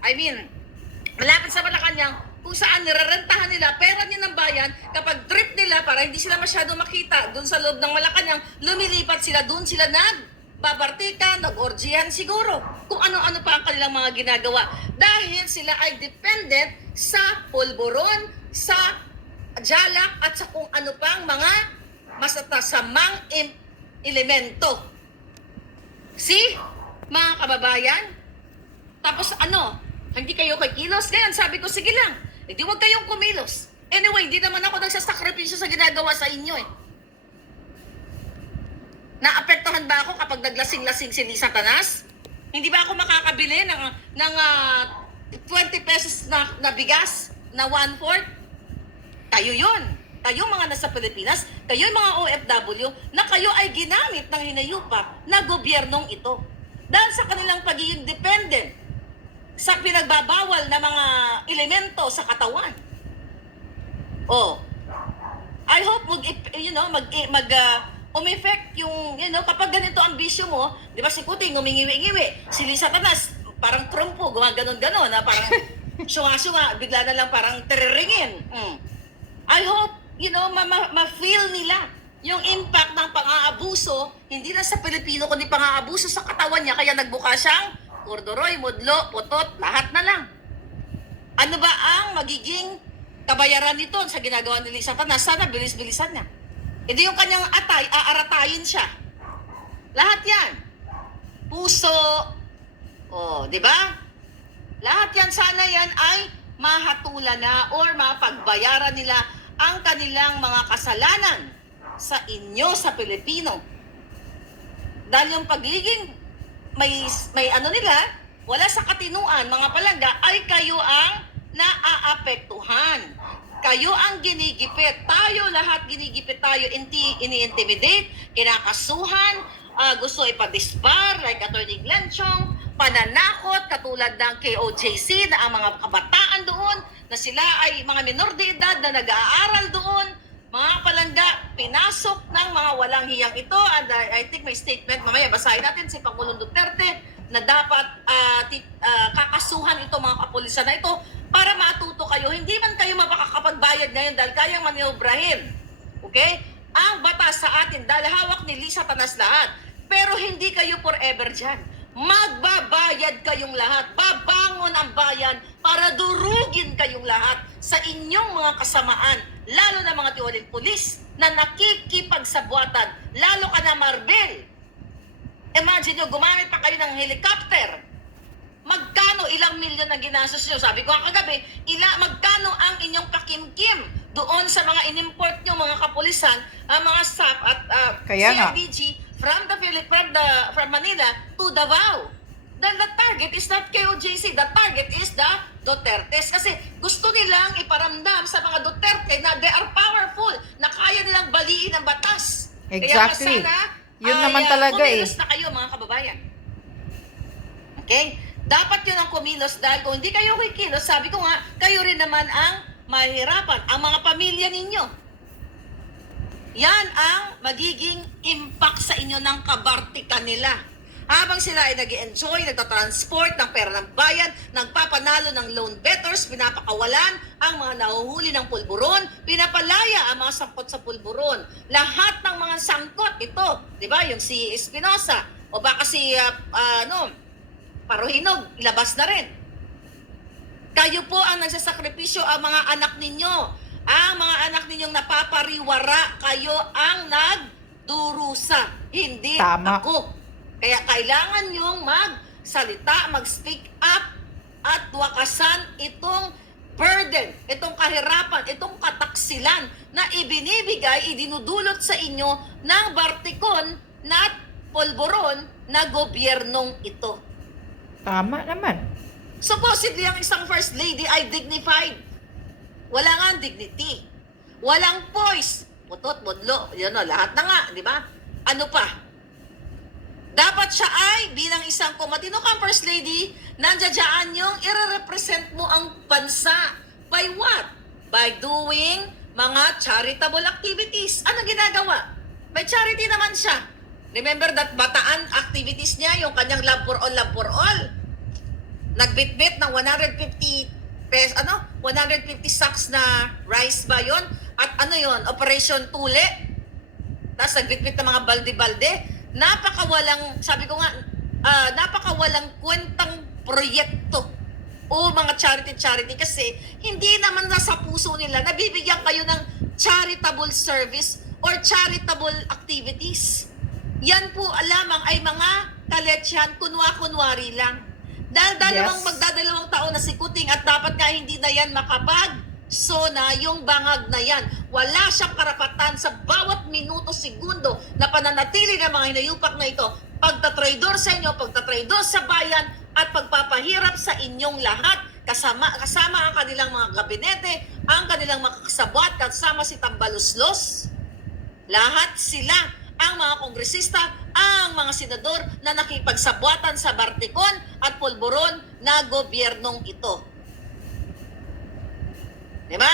I mean, malapit sa Malacanang, kung saan nirarentahan nila pera niya ng bayan, kapag trip nila para hindi sila masyado makita doon sa loob ng Malacanang, lumilipat sila doon, sila babartika, nag-orgihan siguro, kung ano-ano pa ang kanilang mga ginagawa. Dahil sila ay dependent sa pulburon, sa jalak, at sa kung ano pang mga masatasamang elemento. See, mga kababayan? Tapos hindi kayo kikilos? Ngayon, sabi ko, sige lang, hindi wag kayong kumilos. Anyway, hindi naman ako nagsasakripisyo sa ginagawa sa inyo eh. Naapektuhan ba ako kapag naglasing-lasing si Lisa Tanas? Hindi ba ako makakabili ng 20 pesos na bigas na 1/4? Kayo yun. Kayo mga nasa Pilipinas, kayo mga OFW, na kayo ay ginamit ng hinayupak na gobyernong ito. Dahil sa kanilang pagiging dependent sa pinagbabawal na mga elemento sa katawan. I hope umeffect yung, kapag ganito ang bisyo mo, di ba si Kuting umingiwi-ngiwi, si Lisa Tanas, parang trumpo, gumaganon-ganon, na parang syunga-syunga, bigla na lang parang tiriringin. I hope, ma-feel nila yung impact ng pang-aabuso, hindi na sa Pilipino, kundi pang-aabuso sa katawan niya, kaya nagbuka siyang korduroy, mudlo, putot, lahat na lang. Ano ba ang magiging kabayaran nito sa ginagawa ni Lisa Tanas? Sana bilis-bilisan na. Hindi yung kanyang aaratayin siya. Lahat yan. Puso. Di ba? Lahat yan, sana yan ay mahatulan na or mapagbayaran nila ang kanilang mga kasalanan sa inyo, sa Pilipino. Dahil yung pagiging may nila, wala sa katinuan, mga palangga, ay kayo ang naaapektuhan. Kayo ang ginigipit. Tayo lahat ginigipit tayo, ini-intimidate, kinakasuhan, gusto ipadisbar, like Attorney Glenn Chong, pananakot, katulad ng KOJC, na ang mga kabataan doon, na sila ay mga minor de edad na nag-aaral doon, mga palangga, pinasok ng mga walang hiyang ito, and I think may statement, mamaya basahin natin si Pangulong Duterte, na dapat kakasuhan ito mga kapulisan na ito para matuto kayo. Hindi man kayo mapakakapagbayad ngayon dahil kayang maniobrahin. Okay? Ang batas sa atin, dahil hawak ni Lisa Tanas lahat. Pero hindi kayo forever dyan. Magbabayad kayong lahat. Babangon ang bayan para durugin kayong lahat sa inyong mga kasamaan. Lalo na mga tiwaling pulis na nakikipagsabuatan. Lalo ka na, Marbel. Imagine nyo, gumamit pa kayo ng helicopter. Magkano, ilang milyon na ginastos nyo? Sabi ko kagabi, magkano ang inyong kakimkim doon sa mga inimport nyo, mga kapulisan, mga SAP at CIDG from Manila to Davao. Then the target is not KOJC, the target is the Dutertes. Kasi gusto nilang iparamdam sa mga Duterte na they are powerful, na kaya nilang baliin ang batas. Exactly. Kaya sana, yun naman talaga kumilos na kayo mga kababayan. Okay? Dapat yun ang kumilos dahil kung hindi kayo kikilos, sabi ko nga, kayo rin naman ang mahirapan. Ang mga pamilya ninyo. Yan ang magiging impact sa inyo ng kabartika nila. Habang sila ay nag-enjoy, nagtatransport ng pera ng bayan, nagpapanalo ng loan bettors, pinapakawalan ang mga nahuhuli ng pulburon, pinapalaya ang mga sangkot sa pulburon. Lahat ng mga sangkot, ito, di ba, yung si Espinosa, o baka si, Paruhinog, ilabas na rin. Kayo po ang nagsasakripisyo, ang mga anak ninyo. Ang mga anak ninyong napapariwara, kayo ang nagdurusa, hindi Tama. ako. Kaya kailangan nyong magsalita, mag-speak up at wakasan itong burden, itong kahirapan, itong kataksilan na ibinibigay, idinudulot sa inyo ng Bartikon na polboron na gobyernong ito. Tama naman. Supposedly, ang isang first lady ay dignified. Wala nga dignity. Walang poise. Putot, modlo, lahat na nga, di ba? Ano pa? Dapat siya ay, bilang isang kumatino kang first lady, nandiyadyaan yung i-represent mo ang bansa. By what? By doing mga charitable activities. Ano ginagawa? May charity naman siya. Remember that Bataan activities niya, yung kanyang love for all, nagbitbit ng 150 150 sacks na rice ba yon? At ano yon? Operation Tule. Tapos nagbitbit ng mga balde-balde. Napakawalang, sabi ko nga, napakawalang kwentang proyekto o mga charity kasi hindi naman nasa puso nila. Nabibigyan kayo ng charitable service or charitable activities. Yan po lamang ay mga kaletsyan, kunwa-kunwari lang. Dahil magdadalawang taon na si Kuting at dapat nga hindi na yan sona yung bangag na yan. Wala siyang karapatan sa bawat minuto, segundo na pananatili ng mga hinayupak na ito. Pagtatraidor sa inyo, pagtatraidor sa bayan, at pagpapahirap sa inyong lahat. Kasama ang kanilang mga gabinete, ang kanilang mga kasabwat, kasama si Tambaluslos. Lahat sila, ang mga kongresista, ang mga senador na nakipagsabwatan sa Bartikon at Pulburon na gobyernong ito. Diba?